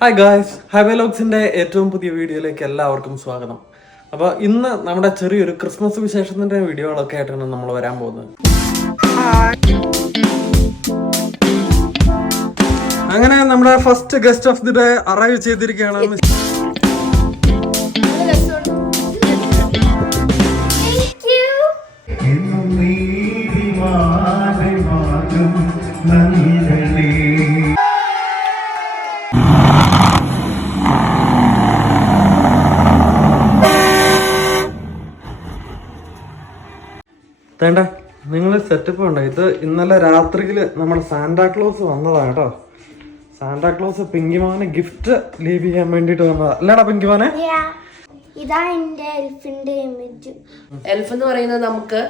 Hi guys, highway ലോഗ്സിന്റെ ഏറ്റവും പുതിയ വീഡിയോയിലേക്ക് എല്ലാവർക്കും സ്വാഗതം. അപ്പോൾ ഇന്ന് നമ്മുടെ ചെറിയൊരു ക്രിസ്മസ് വിശേഷത്തിന്റെ വീഡിയോകളൊക്കെ ആയിട്ടാണ് നമ്മൾ വരാൻ പോകുന്നത്. അങ്ങനെ നമ്മുടെ first guest of the day arrive ചെയ്തിരിക്കുകയാണ്. വേണ്ട, നിങ്ങൾ സെറ്റപ്പ് ഉണ്ടോ? ഇത് ഇന്നലെ രാത്രിയിൽ നമ്മുടെ സാന്റാക്ലോസ് വന്നതാണ് കേട്ടോ. സാന്റാക്ലോസ് പിങ്കിമോനെ ഗിഫ്റ്റ് ലീവ് ചെയ്യാൻ വേണ്ടിട്ട് വന്നതാ. അല്ലേടാ പിങ്കിമോനെ? എൽഫ് എന്ന് പറയുന്നത് നമുക്ക്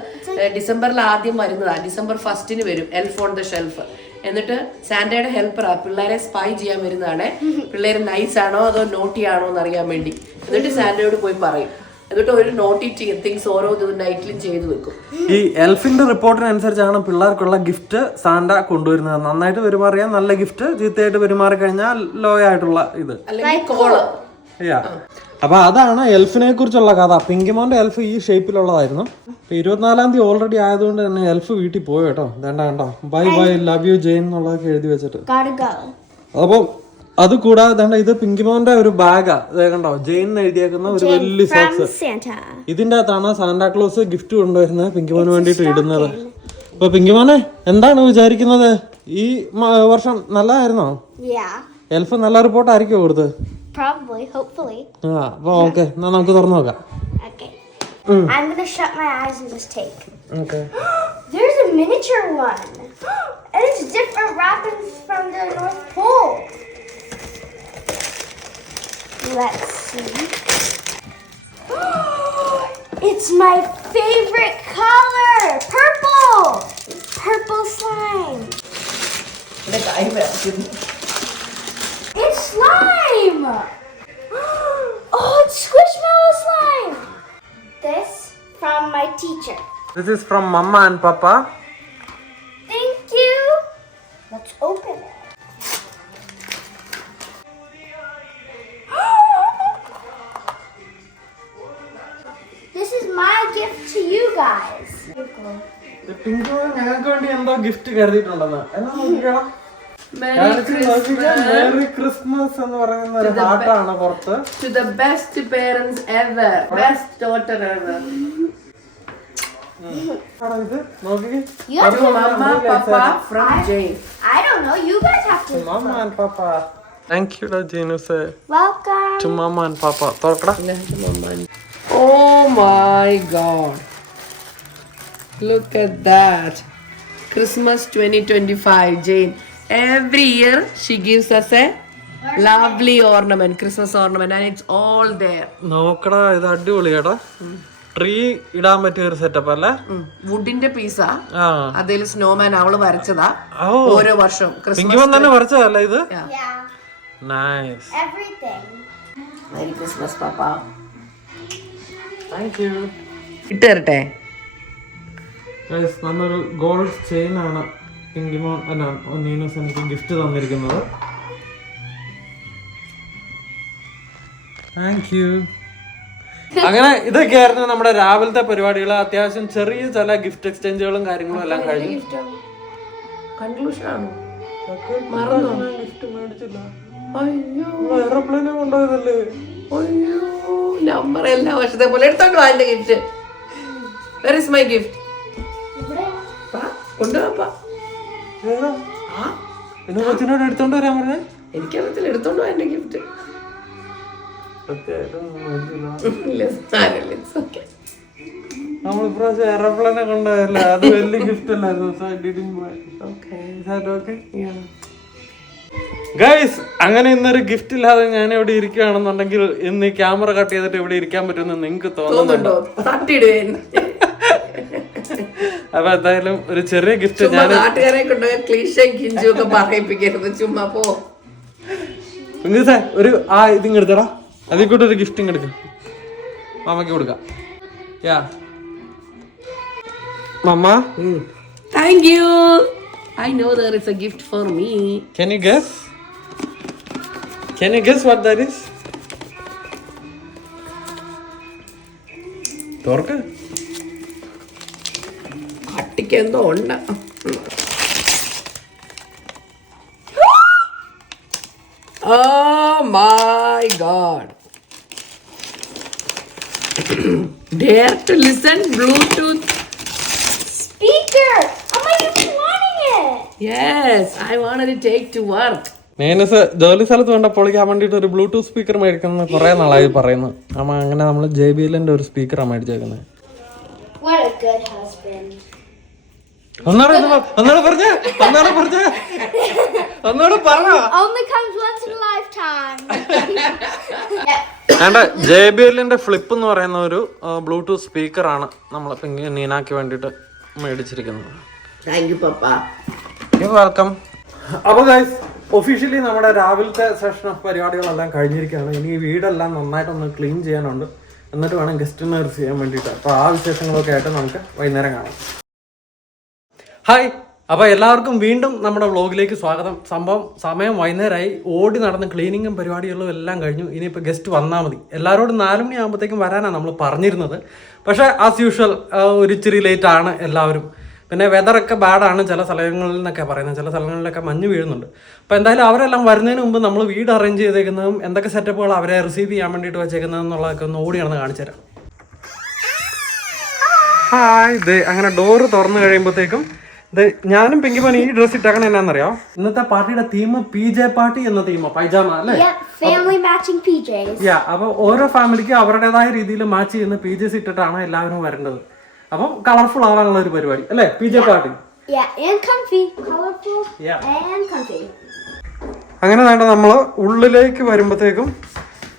ഡിസംബറിൽ ആദ്യം വരുന്നതാ. ഡിസംബർ 1 വരും എൽഫ് ഓൺ ദ ഷെൽഫ്. എന്നിട്ട് സാന്റയുടെ ഹെൽപ്പറാ, പിള്ളേരെ സ്പൈ ചെയ്യാൻ വരുന്നതാണ്. പിള്ളേര് നൈസ് ആണോ അതോ നോട്ടി ആണോ എന്ന് അറിയാൻ വേണ്ടി. എന്നിട്ട് സാന്റയോട് പോയി പറയും. എന്നിട്ട് ഒരു നോട്ടി തിങ്സ് ഓരോ നൈറ്റിലും ചെയ്തു വെക്കും. ഈ എൽഫിന്റെ റിപ്പോർട്ടിനനുസരിച്ചാണ് പിള്ളേർക്കുള്ള ഗിഫ്റ്റ് സാന്റ കൊണ്ടുവരുന്നത്. നന്നായിട്ട് പെരുമാറിയാൽ നല്ല ഗിഫ്റ്റ്, ചീത്തയായിട്ട് പെരുമാറി കഴിഞ്ഞാൽ ലോ ആയിട്ടുള്ള ഇത്, അല്ലെങ്കിൽ കോള്. അപ്പൊ അതാണ് എൽഫിനെ കുറിച്ചുള്ള കഥ. പിങ്കിമോന്റെ എൽഫ് ഈ ഷേപ്പിലുള്ളതായിരുന്നു. 24-ാം തീയതി ഓൾറെഡി ആയതുകൊണ്ട് തന്നെ എൽഫ് വീട്ടിൽ പോയി കേട്ടോ. കണ്ടോ, bye bye love you Jain എന്നുള്ളതൊക്കെ എഴുതി വെച്ചിട്ട്. അപ്പം അത് കൂടാതെ ഇത് പിങ്കിമോന്റെ ഒരു ബാഗാ. കണ്ടോ, ജെയിൻ എഴുതിയേക്കുന്ന ഒരു വലിയ സോക്സ്. ഇതിന്റെ അകത്താണ് സാന്റാക്ലോസ് ഗിഫ്റ്റ് കൊണ്ടുവരുന്നത്, പിങ്കിമോന് വേണ്ടിട്ട് ഇടുന്നത്. അപ്പൊ പിങ്കിമോനെ എന്താണ് വിചാരിക്കുന്നത്? ഈ വർഷം നല്ലതായിരുന്നോ? എൽഫ് നല്ല റിപ്പോർട്ട് ആയിരിക്കും കൊടുത്തത്? Probably, hopefully. അപ്പൊ ഓക്കെ, എന്നാ നമുക്ക് തുറന്നു നോക്കാം. Okay. I'm gonna shut my eyes and just take. Okay. There's a miniature one. And it's different wrappings from the North Pole. Let's see. It's my favorite color! Purple! Purple slime. It's slime! Oh, it's Squishmallow slime! This from my teacher. This is from Mama and Papa. Thank you. Let's open it. This is my gift to you guys. പിങ്കിമോൻ ഞങ്ങൾക്ക് വേണ്ടി എന്തോ gift കരുതിയിട്ടുണ്ടെന്ന്. എന്നാ നോക്കിക്കണം. Merry Christmas എന്ന് പറയുന്ന ഒരു ഹാർട്ടാണ് പുറത്ത്. To the best parents ever, best daughter ever. ഇത് നോക്കി. Mama, Papa from Jane. I don't know. You guys have to. Mama and Papa. Thank you, Jinuse. Welcome. To Mama and Papa. തുറക്കടാ. Oh my God! Look at that. Christmas 2025, Jane. Every year she gives us a lovely ornament, Christmas ornament, and it's all there. നോക്കടാ, ഇത് അടിപൊളി കേട്ടോ. Tree ഇടാൻ പറ്റിയ ഒരു setup അല്ലേ? വുഡിന്റെ പീസാ. അതിൽ snowman അവള് വരച്ചതാ. ഓരോ വർഷം പിങ്കിമോൻ തന്നെ വരച്ചതല്ലേ ഇത്? Yeah. Nice. Everything. Merry Christmas, Papa. Thank you. ഇട്ട് തരട്ടെ? Guys, നല്ലൊരു ഗോൾഡ് ചെയിൻ ആണ് പിങ്കിമോൻ അല്ല നീനൂസ് എനിക്ക് ഗിഫ്റ്റ് തന്നിരിക്കുന്നത്. Thank you. അങ്ങനെ ഇതൊക്കെയായിരുന്നു നമ്മുടെ രാവിലത്തെ പരിപാടികൾ. അത്യാവശ്യം ചെറിയ ചില ഗിഫ്റ്റ് എക്സ്ചേഞ്ചുകളും കാര്യങ്ങളും എല്ലാം കഴിഞ്ഞു. കൺക്ലൂഷൻ ആണോ? ഗിഫ്റ്റ് മേടിച്ചില്ല. എയർപ്ലെയിനെ കൊണ്ടുപോയതല്ലേ? അയ്യോ, നമ്പർ എല്ലാ വർഷത്തെ പോലെ എടുത്തോണ്ട് വാ എന്റെ gift. Where is my gift? കൊണ്ടുവാ. പിന്നെ കൊച്ചിനോട് എടുത്തോണ്ട് വരാൻ പറഞ്ഞേ? എനിക്കറിയത്തില്ല, എടുത്തോണ്ട് പോവാ എന്റെ ഗിഫ്റ്റ്. നമ്മളിപ്രാവശ്യം എയർപ്ലെയിനെ കൊണ്ടുപോയല്ലേ, അത് വലിയ ഗിഫ്റ്റ് അല്ലായിരുന്നു. ഗൈസ്, അങ്ങനെ ഇന്നൊരു ഗിഫ്റ്റ് ഇല്ലാതെ ഞാൻ ഇവിടെ ഇരിക്കുകയാണെന്നുണ്ടെങ്കിൽ ഇന്ന് ഈ ക്യാമറ കട്ട് ചെയ്തിട്ട് ഇവിടെ ഇരിക്കാൻ പറ്റുമെന്ന് നിങ്ങൾക്ക് തോന്നുന്നുണ്ടോ? അപ്പൊ എന്തായാലും ഒരു ചെറിയ ഗിഫ്റ്റ് ഞാൻ നാട്ടുകാരെ കൊണ്ടുപോയി ക്ലീഷയും കിഞ്ചും ഒക്കെ പറയിപ്പിക്കരുത്. ചുമ്മാ പോ. ഒരു ഇതിങ് എടുത്തടാ, അതിൽ കൂടെ ഒരു ഗിഫ്റ്റിങ് എടുക്കും, മാമയ്ക്ക് കൊടുക്കാം. യാ മമ്മ. Thank you. I know there is a gift for me. Can you guess? Can you guess what that is? തുറക്ക്. അട്ടിക്ക് എന്തോ ഉണ്ട്. Oh my God. Dare to listen Bluetooth Speaker! Amma, you've been wanting it! Yes, I wanted to take to work. മേനസ് ജോലി സ്ഥലത്ത് വേണ്ട പൊളിക്കാൻ വേണ്ടിയിട്ട് ഒരു Bluetooth speaker മേടിക്കണം കുറെ നാളായി പറയുന്നു. അമ്മ അങ്ങനെ നമ്മൾ JBLന്റെ ഒരു സ്പീക്കറാണ് മേടിച്ചേക്കുന്നത്. What a good husband. ഒന്നാടെ പറഞ്ഞ Only comes once in a lifetime. വേണ്ട JBLന്റെ ഫ്ലിപ്പ് എന്ന് പറയുന്ന ഒരു ബ്ലൂടൂത്ത് സ്പീക്കറാണ് നമ്മൾ നീനാക്ക് വേണ്ടിയിട്ട് മേടിച്ചിരിക്കുന്നത്. Thank you, Papa. You welcome. അപ്പോൾ ഗൈസ് ഒഫീഷ്യലി നമ്മുടെ രാവിലത്തെ സെഷൻ ഓഫ് പരിപാടികളെല്ലാം കഴിഞ്ഞിരിക്കുകയാണ്. ഇനി ഈ വീടെല്ലാം നന്നായിട്ടൊന്ന് ക്ലീൻ ചെയ്യാനുണ്ട്. എന്നിട്ട് വേണം ഗസ്റ്റിനെ റിസീവ് ചെയ്യാൻ വേണ്ടിയിട്ട്. അപ്പോൾ ആ വിശേഷങ്ങളൊക്കെ ആയിട്ട് നമുക്ക് വൈകുന്നേരം കാണാം. ഹായ്, അപ്പോൾ എല്ലാവർക്കും വീണ്ടും നമ്മുടെ വ്ളോഗിലേക്ക് സ്വാഗതം. സമയം വൈകുന്നേരമായി. ഓടി നടന്ന് ക്ലീനിങ്ങും പരിപാടികളും എല്ലാം കഴിഞ്ഞു. ഇനിയിപ്പോൾ ഗസ്റ്റ് വന്നാൽ മതി. എല്ലാവരോടും 4 മണി ആകുമ്പോഴത്തേക്കും വരാനാണ് നമ്മൾ പറഞ്ഞിരുന്നത്. പക്ഷേ ആസ് യൂഷ്വൽ ഒരു ഇച്ചിരി ലേറ്റ് ആണ് എല്ലാവരും. പിന്നെ വെതറൊക്കെ ബാഡാണ് ചില സ്ഥലങ്ങളിൽ നിന്നൊക്കെ പറയുന്നത്. ചില സ്ഥലങ്ങളിലൊക്കെ മഞ്ഞ് വീഴുന്നുണ്ട്. അപ്പോൾ എന്തായാലും അവരെല്ലാം വരുന്നതിന് മുമ്പ് നമ്മൾ വീട് അറേഞ്ച് ചെയ്തേക്കുന്നതും എന്തൊക്കെ സെറ്റപ്പുകൾ അവരെ റിസീവ് ചെയ്യാൻ വേണ്ടിയിട്ട് വെച്ചേക്കുന്നതെന്നുള്ളതൊക്കെ ഒന്ന് ഓടി നടന്ന് കാണിച്ചു തരാം. ഹായ്, ഇത് അങ്ങനെ ഡോറ് തുറന്നു കഴിയുമ്പോഴത്തേക്കും ഇത് ഞാനും പിങ്കിമോൻ ഈ ഡ്രസ്സ് ഇട്ടേക്കണ എന്നാന്നറിയാം. ഇന്നത്തെ പാർട്ടിയുടെ തീം PJ പാർട്ടി എന്ന തീമോ, പൈജാമ അല്ലേ? Family matching PJs. അപ്പോൾ ഓരോ ഫാമിലിക്കും അവരുടേതായ രീതിയിൽ മാച്ച് ചെയ്യുന്ന PJs ഇട്ടിട്ടാണ് എല്ലാവരും വരേണ്ടത്. അപ്പം കളർഫുൾ ആവാനുള്ള ഒരു പരിപാടി അല്ലേ PJ party? Yeah, and comfy. Colorful and comfy. അങ്ങനെ വേണ്ട നമ്മൾ ഉള്ളിലേക്ക് വരുമ്പോഴത്തേക്കും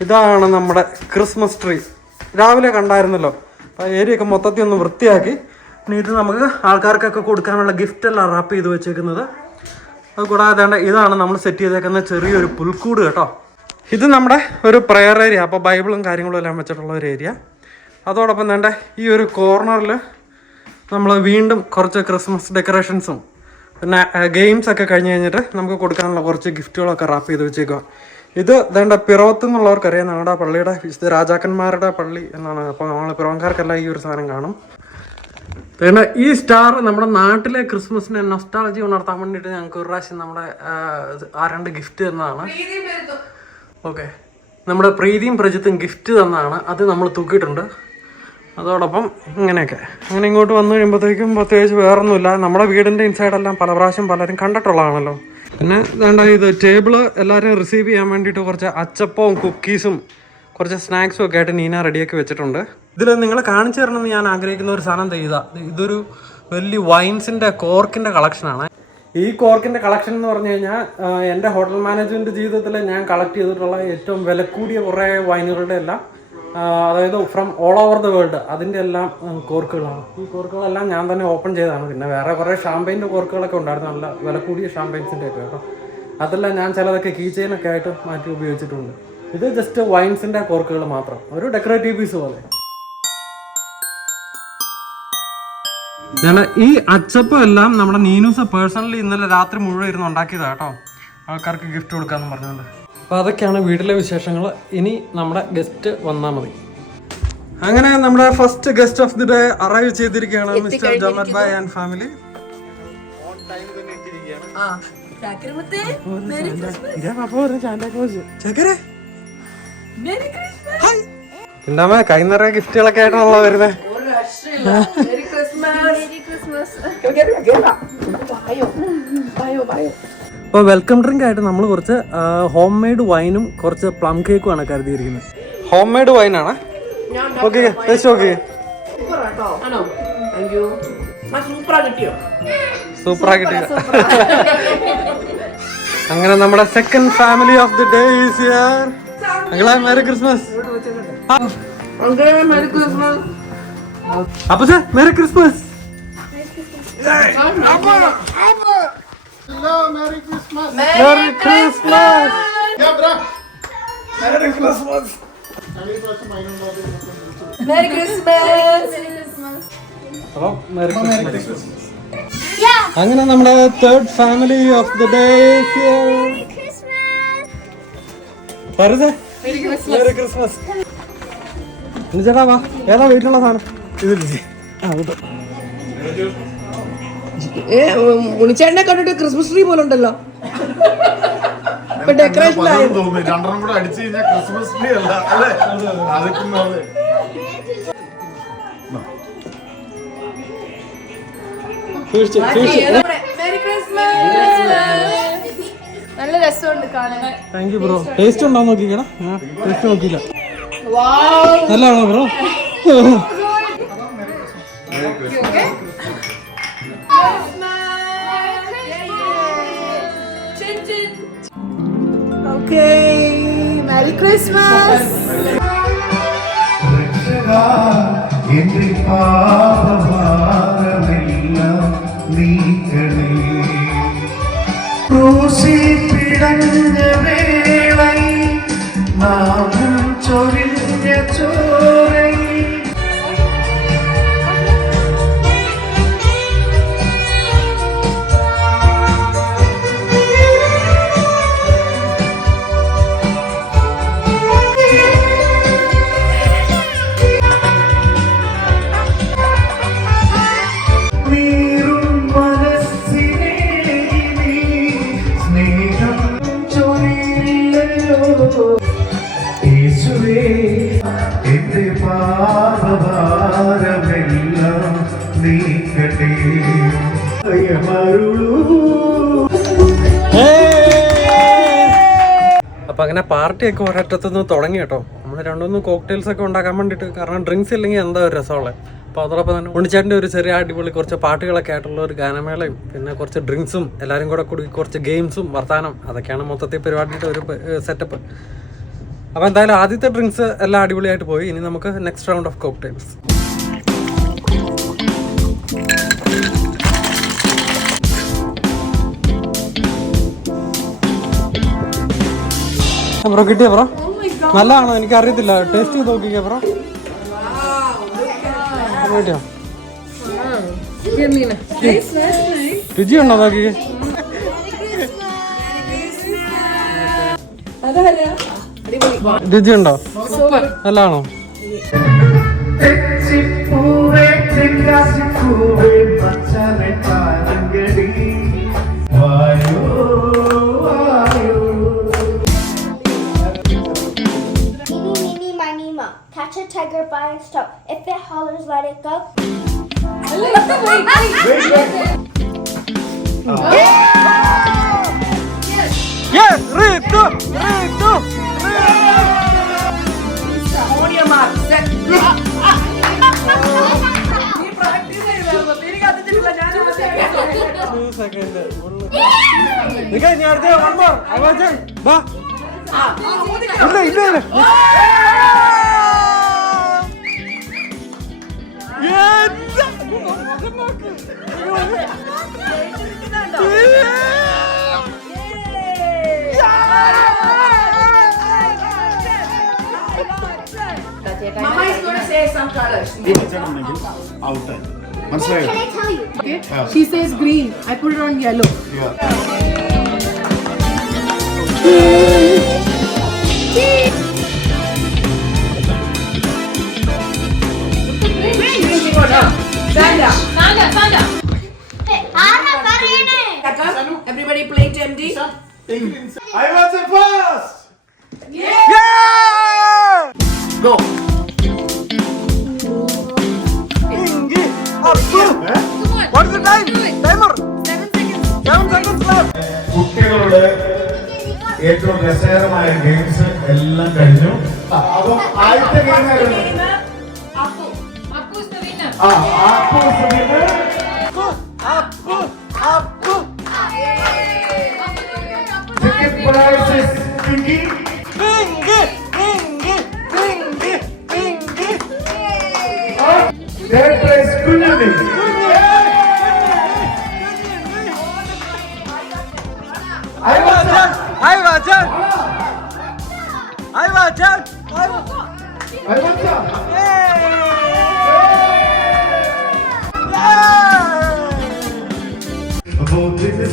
ഇതാണ് നമ്മുടെ ക്രിസ്മസ് ട്രീ. രാവിലെ കണ്ടായിരുന്നല്ലോ. അപ്പോൾ ഏരിയയൊക്കെ മൊത്തത്തിൽ ഒന്ന് വൃത്തിയാക്കി. ഇനി ഇത് നമുക്ക് ആൾക്കാർക്കൊക്കെ കൊടുക്കാനുള്ള ഗിഫ്റ്റ് എല്ലാം റാപ്പ് ചെയ്ത് വെച്ചേക്കുന്നത്. അത് കൂടാതെ ഇതാണ് നമ്മൾ സെറ്റ് ചെയ്തേക്കുന്ന ചെറിയൊരു പുൽക്കൂട് കേട്ടോ. ഇത് നമ്മുടെ ഒരു പ്രെയർ ഏരിയ. അപ്പോൾ ബൈബിളും കാര്യങ്ങളും എല്ലാം വെച്ചിട്ടുള്ള ഒരു ഏരിയ. അതോടൊപ്പം ഈ ഒരു കോർണറിൽ നമ്മൾ വീണ്ടും കുറച്ച് ക്രിസ്മസ് ഡെക്കറേഷൻസും പിന്നെ ഗെയിംസ് ഒക്കെ കഴിഞ്ഞ് കഴിഞ്ഞിട്ട് നമുക്ക് കൊടുക്കാനുള്ള കുറച്ച് ഗിഫ്റ്റുകളൊക്കെ റാപ്പ് ചെയ്ത് വെച്ചേക്കുക. ഇത് പിറവത്ത് എന്നുള്ളവർക്കറിയാം, നമ്മുടെ പള്ളിയുടെ വിശുദ്ധ രാജാക്കന്മാരുടെ പള്ളി എന്നാണ്. അപ്പോൾ നമ്മൾ പിറവംകാർക്കെല്ലാം ഈ ഒരു സാധനം കാണും. പിന്നെ ഈ സ്റ്റാർ നമ്മുടെ നാട്ടിലെ ക്രിസ്മസിനെ നൊസ്റ്റാളജി ഉണർത്താൻ വേണ്ടിയിട്ട് ഞങ്ങൾക്ക് ഒരു പ്രാവശ്യം നമ്മുടെ ആരാണ്ട് ഗിഫ്റ്റ് തന്നതാണ്. ഓക്കെ, നമ്മുടെ പ്രീതിയും പ്രജിത്തും ഗിഫ്റ്റ് തന്നതാണ്. അത് നമ്മൾ തൂക്കിയിട്ടുണ്ട്. അതോടൊപ്പം ഇങ്ങനെയൊക്കെ അങ്ങനെ ഇങ്ങോട്ട് വന്നു കഴിയുമ്പോഴത്തേക്കും പ്രത്യേകിച്ച് വേറൊന്നുമില്ല. നമ്മുടെ വീടിൻ്റെ ഇൻസൈഡെല്ലാം പല പ്രാവശ്യം പലരും കണ്ടിട്ടുള്ളതാണല്ലോ. പിന്നെ ഇത് ടേബിള് എല്ലാവരും റിസീവ് ചെയ്യാൻ വേണ്ടിയിട്ട് കുറച്ച് അച്ചപ്പവും കുക്കീസും കുറച്ച് സ്നാക്സും ഒക്കെ ആയിട്ട് നീന റെഡിയാക്കി വെച്ചിട്ടുണ്ട്. ഇതിൽ നിങ്ങൾ കാണിച്ചു തരണമെന്ന് ഞാൻ ആഗ്രഹിക്കുന്ന ഒരു സാധനം ഇതൊരു വലിയ വൈൻസിൻ്റെ കോർക്കിൻ്റെ കളക്ഷനാണ്. ഈ കോർക്കിൻ്റെ കളക്ഷൻ എന്ന് പറഞ്ഞു കഴിഞ്ഞാൽ എൻ്റെ ഹോട്ടൽ മാനേജ്മെൻറ്റ് ജീവിതത്തിൽ ഞാൻ കളക്ട് ചെയ്തിട്ടുള്ള ഏറ്റവും വില കൂടിയ കുറേ വൈനുകളുടെ എല്ലാം, അതായത് from all over the world, അതിൻ്റെ എല്ലാം കോർക്കുകളാണ്. ഈ കോർക്കുകളെല്ലാം ഞാൻ തന്നെ ഓപ്പൺ ചെയ്തതാണ്. പിന്നെ വേറെ കുറേ ഷാമ്പയിൻ്റെ കോർക്കുകളൊക്കെ ഉണ്ടായിരുന്നു, നല്ല വില കൂടിയ ഷാമ്പയിൻസിൻ്റെ ഒക്കെ കേട്ടോ. അതെല്ലാം ഞാൻ ചിലതൊക്കെ കീ ചെയിനൊക്കെ ആയിട്ട് മാറ്റി ഉപയോഗിച്ചിട്ടുണ്ട്. ഇത് ജസ്റ്റ് വൈൻസിൻ്റെ കോർക്കുകൾ മാത്രം, ഒരു ഡെക്കറേറ്റീവ് പീസ് പോലെ. ഈ അച്ചപ്പം എല്ലാം നമ്മുടെ നീനൂസ് പേഴ്സണലി ഇന്നലെ രാത്രി മുഴുവൻ ഇരുന്ന് ഉണ്ടാക്കിയതാണ് കേട്ടോ, ആൾക്കാർക്ക് ഗിഫ്റ്റ് കൊടുക്കാമെന്ന് പറഞ്ഞുകൊണ്ട്. അപ്പോൾ അതൊക്കെയാണ് വീട്ടിലെ വിശേഷങ്ങൾ. ഇനി നമ്മുടെ ഗസ്റ്റ് വന്നാൽ മതി. അങ്ങനെ നമ്മുടെ first guest of the day arrive ചെയ്തിരിക്കുകയാണ്, മിസ്റ്റർ ജമത് ഭായ് ആൻഡ് ഫാമിലി. എന്താ കൈ നിറയെ ഗിഫ്റ്റുകളൊക്കെ ആയിട്ടാണല്ലോ വരുന്നത്. അപ്പോൾ വെൽക്കം ഡ്രിങ്ക് ആയിട്ട് നമ്മൾ കുറച്ച് ഹോം മെയ്ഡ് വൈനും കുറച്ച് പ്ലം കേക്കും ആണ് കരുതിയിരിക്കുന്നത്. ഹോം മെയ്ഡ് വൈനാണ്. ഓക്കെ, ഓക്കെ, സൂപ്പറാ കിട്ടിയ. അങ്ങനെ നമ്മുടെ second family of the day is here. അങ്കിളെ മേരി ക്രിസ്മസ്. അപ്പൊ sir merry Christmas. Hello, Merry Christmas. Merry Christmas. Yeah, bro. Merry Christmas. Merry Christmas. Hello, Merry Christmas. അങ്ങനെ നമ്മുടെ third family of the day here. Merry Christmas. ചേട്ടാ വാ, ഏതാ വീട്ടിലുള്ള സാധനം? ഇതില്ലേ? ഉണിച്ചേട്ടനെ കണ്ടിട്ട് ക്രിസ്മസ് ട്രീ പോലെ ഉണ്ടല്ലോ. ഡെക്കറേഷൻ രണ്ടെണ്ണം കൂടെ അടിച്ചു കഴിഞ്ഞാൽ ക്രിസ്മസ് ട്രീ അല്ല അല്ലേ? അതൊക്കെ നല്ല രസമുണ്ട് കാണാൻ. Thank you bro. ടേസ്റ്റ് ഉണ്ടോ നോക്കിക്കടാ. ടേസ്റ്റ് നോക്കിയില്ല. നല്ലതാണോ ബ്രോ? Merry Christmas. അപ്പൊ അങ്ങനെ പാർട്ടിയൊക്കെ ഒരറ്റത്തുനിന്ന് തുടങ്ങി കേട്ടോ. നമ്മൾ രണ്ടുമൂന്ന് കോക്ടെയിൽസ് ഒക്കെ ഉണ്ടാക്കാൻ വേണ്ടിയിട്ട്, കാരണം ഡ്രിങ്ക്സ് ഇല്ലെങ്കിൽ എന്താ ഒരു രസമുള്ളത്. അപ്പോൾ അതോടൊപ്പം തന്നെ ഉണ്ണിച്ചാട്ടിൻ്റെ ഒരു ചെറിയ അടിപൊളി കുറച്ച് പാട്ടുകളൊക്കെ ആയിട്ടുള്ള ഒരു ഗാനമേളയും പിന്നെ കുറച്ച് ഡ്രിങ്ക്സും എല്ലാവരും കൂടെ കൂടി കുറച്ച് ഗെയിംസും വർത്താനം, അതൊക്കെയാണ് മൊത്തത്തിൽ പരിപാടിയുടെ ഒരു സെറ്റപ്പ്. അപ്പോൾ എന്തായാലും ആദ്യത്തെ ഡ്രിങ്ക്സ് എല്ലാം അടിപൊളിയായിട്ട് പോയി. ഇനി നമുക്ക് next round of cocktails. Bro കിട്ടിയ ബ്രോ? നല്ലതാണോ? എനിക്ക് അറിയത്തില്ല, ടേസ്റ്റ് ചെയ്ത് നോക്കിക്കേ ബ്രോ. കിട്ടിയോ? രുചിയുണ്ടോ നോക്കിക്കേ. രുചിയുണ്ടോ? നല്ലതാണോ? Catch a tiger by its toe. If it hollers, let it go. Yes, Ritu, Ritu, On your mark, set. Mama is going to say some colors. Out. Can I tell you? Okay. She says green. I put it on yellow. Sandra. Hey, Anna, Farine. Everybody plate empty. I was the first. Go. What is the time? Timer. 7 seconds left. കുട്ടികളുടെ ഏറ്റവും രസകരമായ games എല്ലാം കഴിഞ്ഞു. അപ്പൊ ആദ്യത്തെ game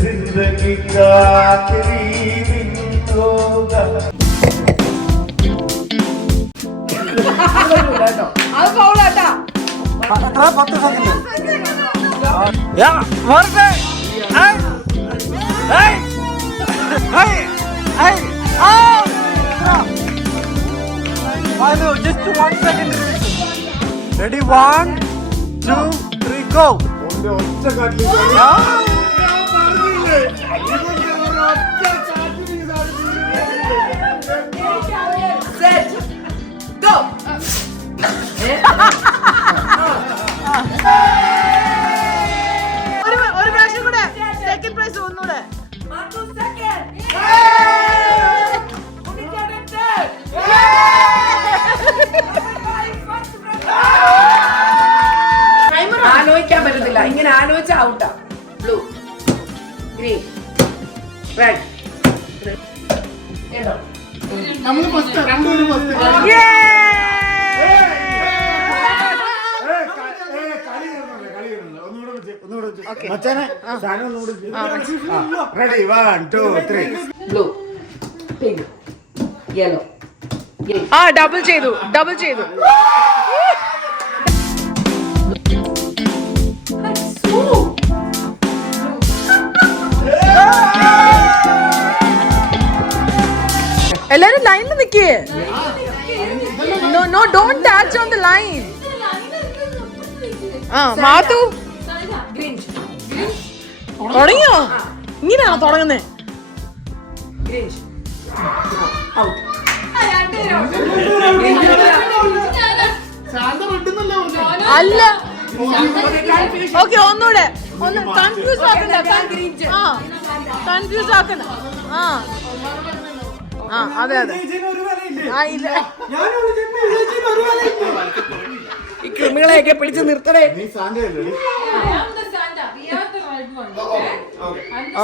जिंदगी का आखिरी दिन होगा കേട്ടോ. അത് ഫൗളാട്ടാ. എത്ര 10 സെക്കൻഡ് വെറുതെ just 1 second. Ready, 1, 2, 3, go. ഒറ്റ കാട്ടിൽ Set. Go. ഒരു പ്രാവശ്യം കൂടെ സെക്കൻഡ് പ്രൈസ് ഒന്നുകൂടെ. ആലോചിക്കാൻ പറ്റത്തില്ല, ഇങ്ങനെ ആലോചിച്ച ഔട്ടാ. Blue, green, red. നമ്മള് ഫസ്റ്റ് രണ്ടുപേരും ഫസ്റ്റ് മച്ചാനെ ready 1 2 3 blue, pink, yellow, green. ആ ഡബിൾ ചെയ്തു. എല്ലാരും ലൈനിൽ നിക്കേ. No, don't touch on the line. Mathu green, തുടങ്ങിയോ? ഇങ്ങനെയാണോ തുടങ്ങുന്നേ? Green, out. അല്ല. ഓക്കെ, ഒന്നൂടെ ഒന്ന് കൺഫ്യൂസ് ആക്കണ്ട. കൺഫ്യൂസ് ആക്കണ്ട. അതെ. ഇല്ല. ഈ ക്രിമികളെയൊക്കെ പിടിച്ച് നിർത്തണേ. നീ സാന്റയല്ലേ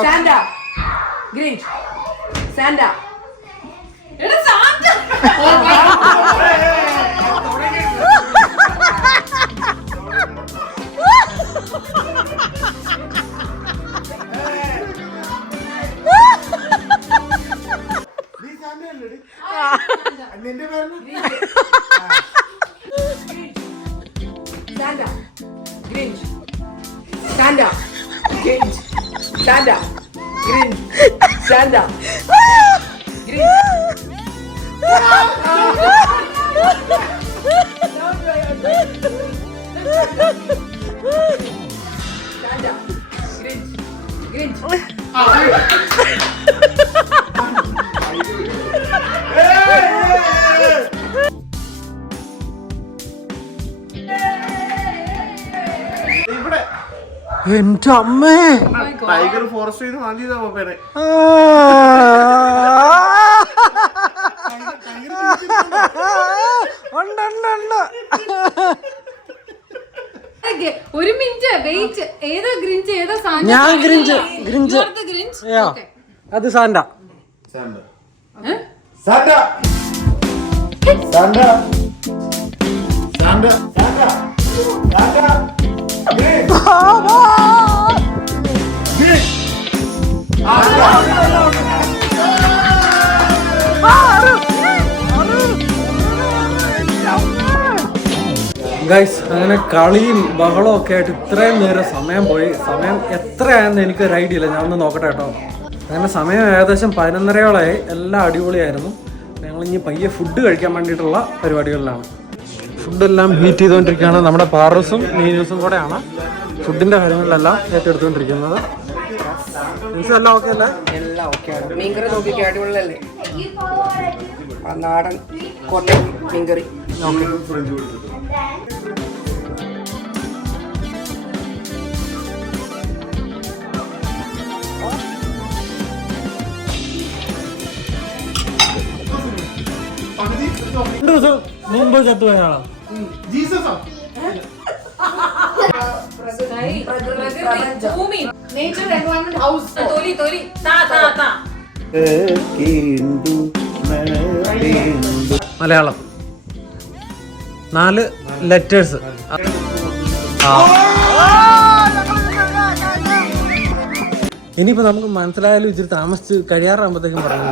സാന്റ, ഗ്രീൻ, സാന്റ. നിന്റെ പേര് Santa, Grinch, Santa, Grinch, Santa, Grinch, Santa, Grinch. Santa, Grinch, Grinch. എന്റെ അമ്മേ, ടൈഗർ ഫോറസ്റ്റ് ചെയ്ത് വാങ്ങിയതാ പേരെ. ഒരു മിനിറ്റ് വെയിറ്റ്. ഏതാ ഗ്രിഞ്ച് ഏതാ സാന്റ? ഞാൻ ഗ്രിഞ്ച്. അത് Santa. Santa Santa Santa Santa Santa guys, അങ്ങനെ കളിയും ബഹളവും ഒക്കെ ആയിട്ട് ഇത്രയും നേരം സമയം പോയി. സമയം എത്രയാണെന്ന് എനിക്കൊരു ഐഡിയ ഇല്ല. ഞാൻ ഒന്ന് നോക്കട്ടെ കേട്ടോ. അങ്ങനെ സമയം ഏകദേശം 11:30 എല്ലാം അടിപൊളിയായിരുന്നു. ഞങ്ങളിനി പയ്യെ ഫുഡ് കഴിക്കാൻ വേണ്ടിയിട്ടുള്ള പരിപാടികളിലാണ്. ഫുഡെല്ലാം ഹീറ്റ് ചെയ്തുകൊണ്ടിരിക്കുകയാണ്. നമ്മുടെ പാറൂസും നീനൂസും കൂടെയാണ് ഫുഡിൻ്റെ കാര്യങ്ങളിലെല്ലാം ഏറ്റെടുത്തുകൊണ്ടിരിക്കുന്നത്. എല്ലാം ഓക്കെ അല്ലേ? എല്ലാം ഓക്കെയാണ്. മീൻകറി നോക്കിക്കോ, അടിപൊളിയല്ലേ? നാടൻ കോട്ടയം മീൻകറി. മുമ്പ് ചത്തുപോയാണ്. ജീസസാ മലയാളം 4 ലെറ്റേഴ്സ്. ഇനിയിപ്പോ നമുക്ക് മനസ്സിലായാലും ഇച്ചിരി താമസിച്ച് കഴിയാറാകുമ്പോഴത്തേക്കും പറഞ്ഞു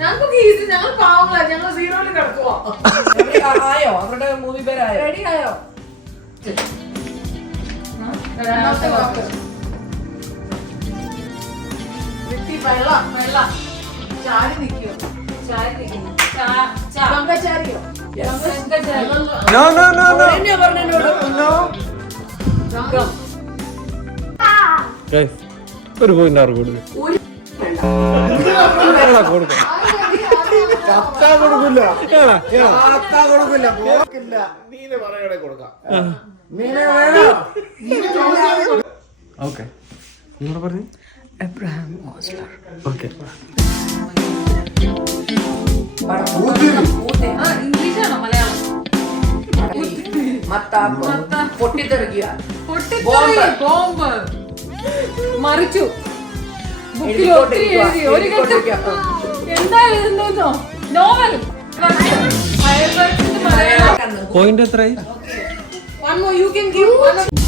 ഞങ്ങൾക്ക് ഈസി, ഞങ്ങൾ പാവങ്ങളാ, ഞങ്ങൾ സീറോയിൽ കിടക്കുവാ. ആയോ അവരുടെ മൂവി പേരായോ? റെഡി ആയോ? രണ്ടാമത്തെ വാക്ക്. വെള്ള ചാരി നിൽക്കോ? ചാരി നിൽക്കുന്നു. പങ്കച്ചാരിയോ? നോ നോ നോ നോ എന്നെയാ പറഞ്ഞോട്. ഗയ്സ്, ഒരു പോയിന്റ് ആറ് കൊടുക്കും കൊടുക്കും ഓക്കെ നിങ്ങൾ പറഞ്ഞു എബ്രഹാം ഓസ്ലർ. ഓക്കെ ഇംഗ്ലീഷാണോ മലയാളം? പൊട്ടിത്തെറിക്കുക. ബോംബ് മറിച്ചു. ബുക്കിൽ ഒത്തിരി എഴുതി. ഒരു ഘട്ടം എന്താ എഴുതുന്നോ? നോവൽ. പോയിന്റ് എത്രയായി? One more, you can give one.